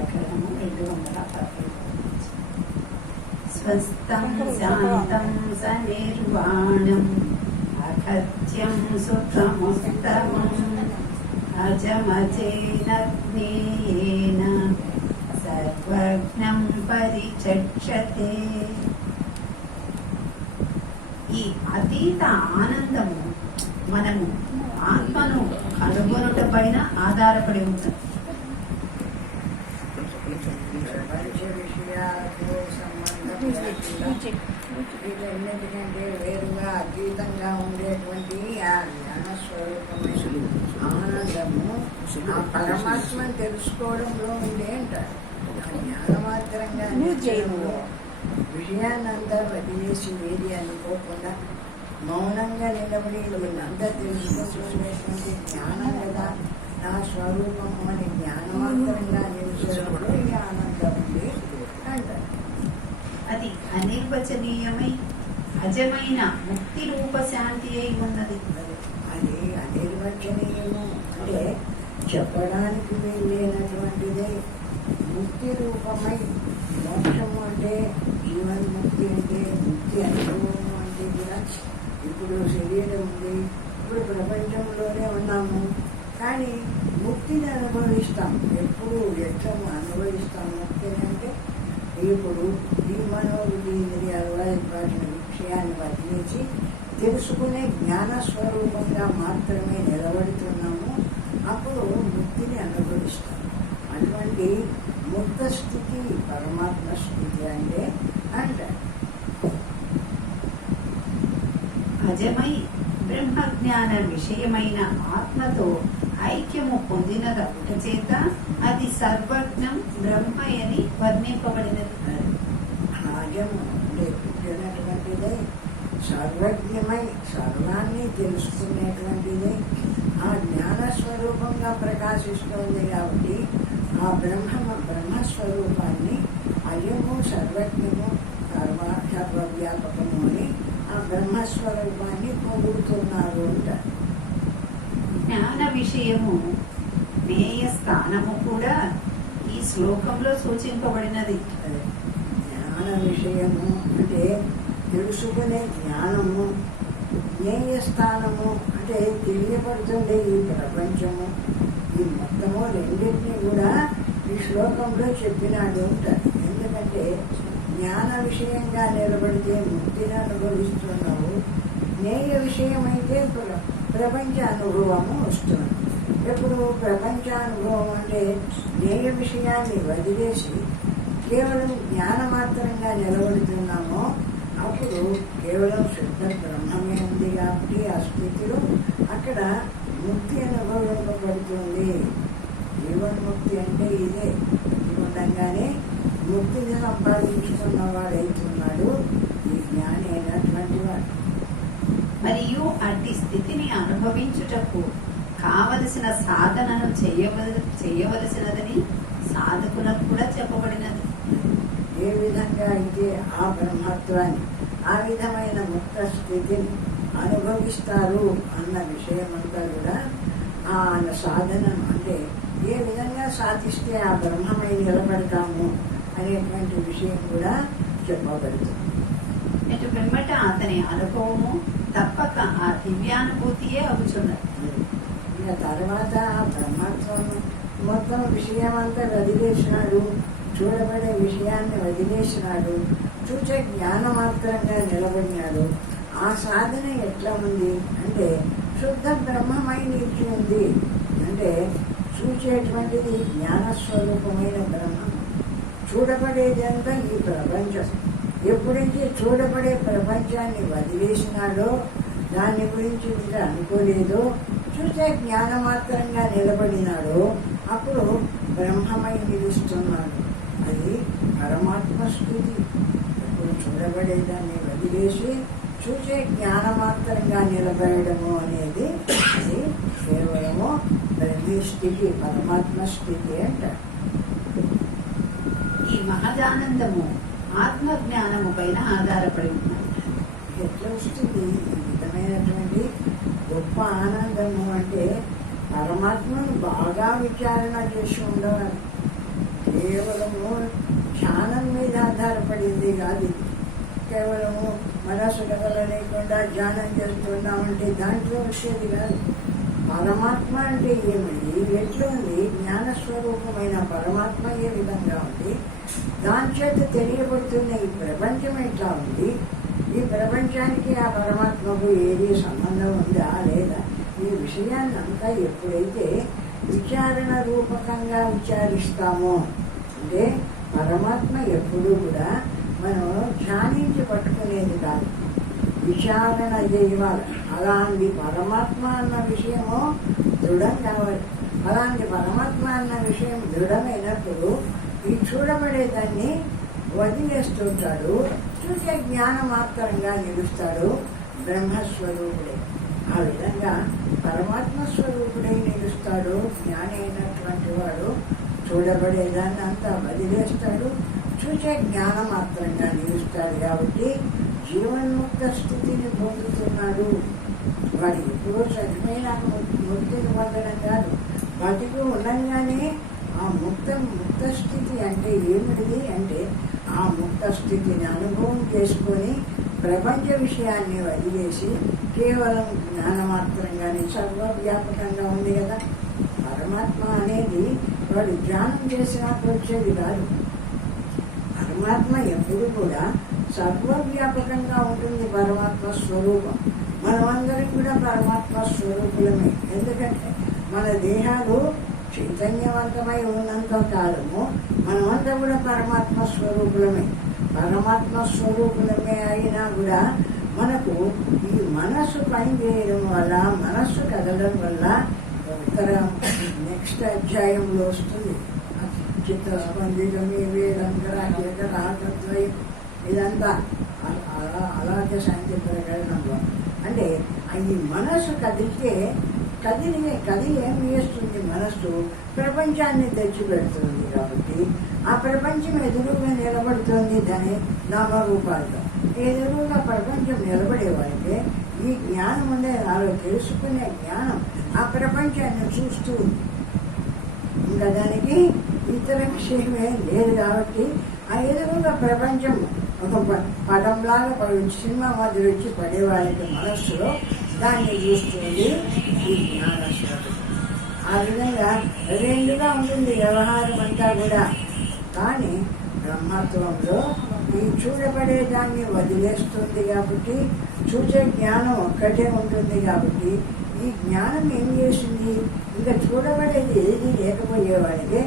ప్రకరణము 215. స్వస్థం శాంతం సనిర్వాణం అఖత్యం సుఖముత్తమం అజమజేన జ్ఞేయేన సర్వజ్ఞం పరిచక్షతే. ఈ అతీత ఆనందము మనము ఆత్మను కనుగొనుట పైన ఆధారపడి ఉంటుంది. వీటన్నిటికంటే వేరుగా అతీతంగా ఉండేటువంటి ఆ జ్ఞానస్వరూపమైన ఆనందము ఆ పరమాత్మను తెలుసుకోవడంలో ఉండే అంటారు. జ్ఞానమాత్రంగా విషయాన్నంతా వదిలేసి ఏది అనుకోకుండా మౌనంగా నిలబడి వీళ్ళంతా తెలుసుకుంటున్నటువంటి జ్ఞానం కదా నా స్వరూపము అని జ్ఞానమాత్రంగా నిలిచడంలో ఈ ఆనందం ఉంది అంటారు. అది అనిర్వచనీయమై అజమైన ముక్తి రూప శాంతి అయి ఉన్నది. అది అనిర్వచనీయము అంటే చెప్పడానికి వెళ్ళేనటువంటిదే. ముక్తి రూపమై మోక్షము అంటే జీవన్ముక్తి అంటే ముక్తి అనుభవము అంటే కూడా ఇప్పుడు శరీరం ఉంది, ఇప్పుడు ప్రపంచంలోనే ఉన్నాము, కానీ ముక్తిని అనుభవిస్తాం. ఎప్పుడు ఎట్లము అనుభవిస్తాం ముక్తిని అంటే ఇప్పుడు ఈ మనోబుద్ధి ఇంద్రియాలు వాటిని విషయాన్ని వదిలేసి తెలుసుకునే జ్ఞానస్వరూపంగా మాత్రమే నిలబడుతున్నాము. అప్పుడు ముక్తిని అనుభవిస్తాం. అటువంటి ముక్త స్థితి పరమాత్మ స్థితి అంటే అంటారు. అజమై బ్రహ్మజ్ఞాన విషయమైన ఆత్మతో ఐక్యము పొందినదొకట చేత అది సర్వజ్ఞం బ్రహ్మయని వర్ణింపబడినది. అజము అంటే పుట్టినటువంటిదే, సర్వజ్ఞమై సర్వాన్ని తెలుసుకునేటువంటిదే, ఆ జ్ఞానస్వరూపంగా ప్రకాశిస్తోంది. కాబట్టి ఆ బ్రహ్మస్వరూపాన్ని అజము సర్వజ్ఞము సర్వవ్యాపకము అని ఆ బ్రహ్మస్వరూపాన్ని పొందుతున్నారు అంటారు. జ్ఞాన విషయము జ్ఞేయ స్థానము కూడా ఈ శ్లోకంలో సూచింపబడినది. జ్ఞాన విషయము అంటే తెలుసుకునే జ్ఞానము, జ్ఞేయ స్థానము అంటే తెలియబడుతుండే ఈ ప్రపంచము, ఈ మొత్తము రెండింటినీ కూడా ఈ శ్లోకంలో చెప్పినాడు అంటారు. ఎందుకంటే జ్ఞాన విషయంగా నిలబడితే ముక్తిని అనుభవిస్తున్నావు, జ్ఞేయ విషయమైతే ప్రపంచ అనుభవము వస్తుంది. ఎప్పుడు ప్రపంచానుభవం అంటే జ్ఞేయ విషయాన్ని వదిలేసి కేవలం జ్ఞానమాత్రంగా నిలబడుతున్నామో అప్పుడు కేవలం శుద్ధ బ్రహ్మమే ఉంది. కాబట్టి ఆ స్థితిలో అక్కడ ముక్తి అనుభవింపబడుతుంది. జీవన్ముక్తి అంటే ఇదే. ఇది ఉండగానే ముక్తిని సంపాదించుకున్నవాడైతున్నాడు ఈ జ్ఞాని అయినటువంటి వాడు. మరియు అట్టి స్థితిని అనుభవించుటకు కావలసిన సాధనను చేయవలసినదని సాధకులకు కూడా చెప్పబడినది. ఏ విధంగా అయితే ఆ బ్రహ్మత్వాన్ని ఆ విధమైన ముక్త స్థితిని అనుభవిస్తారు అన్న విషయమంతా కూడా ఆ సాధనను అంటే ఏ విధంగా సాధిస్తే ఆ బ్రహ్మమై నిలబడతాము అనేటువంటి విషయం కూడా చెప్పబడుతుంది. ఇటు పిమ్మట అతని అనుభవము తప్పక ఆ దివ్యానుభూతియే అవుతున్నది. ఇక తర్వాత ఆ బ్రహ్మత్వం మొత్తం విషయమంతా వదిలేసినాడు, చూడబడే విషయాన్ని వదిలేసినాడు, చూచే జ్ఞానమాత్రంగా నిలబడినాడు. ఆ సాధన ఎట్లా ఉంది అంటే శుద్ధ బ్రహ్మమై నిలిచి ఉంది. అంటే చూచేటువంటిది జ్ఞానస్వరూపమైన బ్రహ్మం, చూడబడేది అంతా ఈ ప్రపంచం. ఎప్పుడైతే చూడబడే ప్రపంచాన్ని వదిలేసినాడో, దాని గురించి ఇంకా అనుకోలేదో, చూసే జ్ఞానమాత్రంగా నిలబడినాడో అప్పుడు బ్రహ్మమై నిలుస్తున్నాడు. అది పరమాత్మ స్థితి. ఇప్పుడు చూడబడేదాన్ని వదిలేసి చూసే జ్ఞానమాత్రంగా నిలబడము అనేది అది కేవలము బ్రహ్మ స్థితి, పరమాత్మ స్థితి అంటారు. ఈ మహదానందము ఆత్మజ్ఞానము పైన ఆధారపడి ఉన్నది. ఎట్లా వస్తుంది ఈ విధమైనటువంటి గొప్ప ఆనందము అంటే పరమాత్మను బాగా విచారణ చేసి ఉండవాలి. కేవలము ధ్యానం మీద ఆధారపడింది కాదు ఇది. కేవలము మనసు కదలలేకుండా ధ్యానం చేస్తున్నామంటే దాంట్లో వచ్చేది కాదు. పరమాత్మ అంటే ఏమిటి, ఎట్లుంది, జ్ఞానస్వరూపమైన పరమాత్మ ఏ విధంగా ఉంది, దాని చేత తెలియబడుతున్న ఈ ప్రపంచం ఎట్లా ఉంది, ఈ ప్రపంచానికి ఆ పరమాత్మకు ఏది సంబంధం ఉందా లేదా, ఈ విషయాన్ని అంతా ఎప్పుడైతే విచారణ రూపకంగా విచారిస్తామో, అంటే పరమాత్మ ఎప్పుడూ కూడా మనం ధ్యానించి పట్టుకునేది కాదు, విచారణ చేయాలి. అలాంటి పరమాత్మ అన్న విషయము దృఢం కావాలి. అలాంటి పరమాత్మ అన్న విషయం దృఢమైనప్పుడు ఈ చూడబడేదాన్ని వదిలేస్తుంటాడు, చూసే జ్ఞానమాత్రంగా నిలుస్తాడు బ్రహ్మస్వరూపుడే. ఆ విధంగా పరమాత్మ స్వరూపుడై నిలుస్తాడు జ్ఞాని అయినటువంటి వాడు. చూడబడేదాన్ని అంతా వదిలేస్తాడు, చూసే జ్ఞానమాత్రంగా నిలుస్తాడు. కాబట్టి జీవన్ముక్త స్థితిని పొందుతున్నాడు. వాడు ఎప్పుడో చనిపోయినాక ముక్తిని పొందడం కాదు, బతికి ఉండగానే ఆ ముక్త స్థితి అంటే ఏమిటిది అంటే ఆ ముక్త స్థితిని అనుభవం చేసుకొని ప్రపంచ విషయాన్ని వదిలేసి కేవలం జ్ఞానమాత్రంగానే సర్వవ్యాపకంగా ఉంది కదా. పరమాత్మ అనేది వాడు ధ్యానం చేసినప్పుడు వచ్చేది కాదు. పరమాత్మ ఎప్పుడు కూడా సర్వవ్యాపకంగా ఉంటుంది పరమాత్మ స్వరూపం. మనమందరం కూడా పరమాత్మ స్వరూపులమే. ఎందుకంటే మన దేహాలు చైతన్యవంతమై ఉన్నంత కాలము మనమంతా కూడా పరమాత్మ స్వరూపులమే. పరమాత్మ స్వరూపులమే అయినా కూడా మనకు ఈ మనస్సు పనిచేయడం వల్ల, మనస్సు కదలడం వల్ల నెక్స్ట్ అధ్యాయంలో వస్తుంది చిత్తస్పందితమే వేదంకరాద్వయం, ఇదంతా అలాగే శాంతి ప్రకరణంలో. అంటే ఈ మనస్సు కదిలితే కదిలి ఏం చేస్తుంది, మనస్సు ప్రపంచాన్ని తెచ్చిపెడుతుంది. కాబట్టి ఆ ప్రపంచం ఎదురుగా నిలబడుతుంది దాని నామరూపాలతో. ఎదురుగా ప్రపంచం నిలబడేవాడితే ఈ జ్ఞానం ఉండే నాలో తెలుసుకునే జ్ఞానం ఆ ప్రపంచాన్ని చూస్తూ ఉంది. ఇంకా దానికి ఇతర విషయమే లేదు. కాబట్టి ఆ ఎదురుగా ప్రపంచం ఒక పటంలాగా సినిమా మాదిరి వచ్చి పడేవాళ్ళకి మనస్సులో దాన్ని చూస్తుంది ఈ జ్ఞానస్వరూపం. ఆ విధంగా రెండుగా ఉంటుంది వ్యవహారం అంతా కూడా. కానీ బ్రహ్మత్వంలో ఈ చూడబడేదాన్ని వదిలేస్తుంది కాబట్టి చూసే జ్ఞానం ఒక్కటే ఉంటుంది. కాబట్టి ఈ జ్ఞానం ఏం చేసింది, ఇంకా చూడబడేది ఏది లేకపోయేవాడికి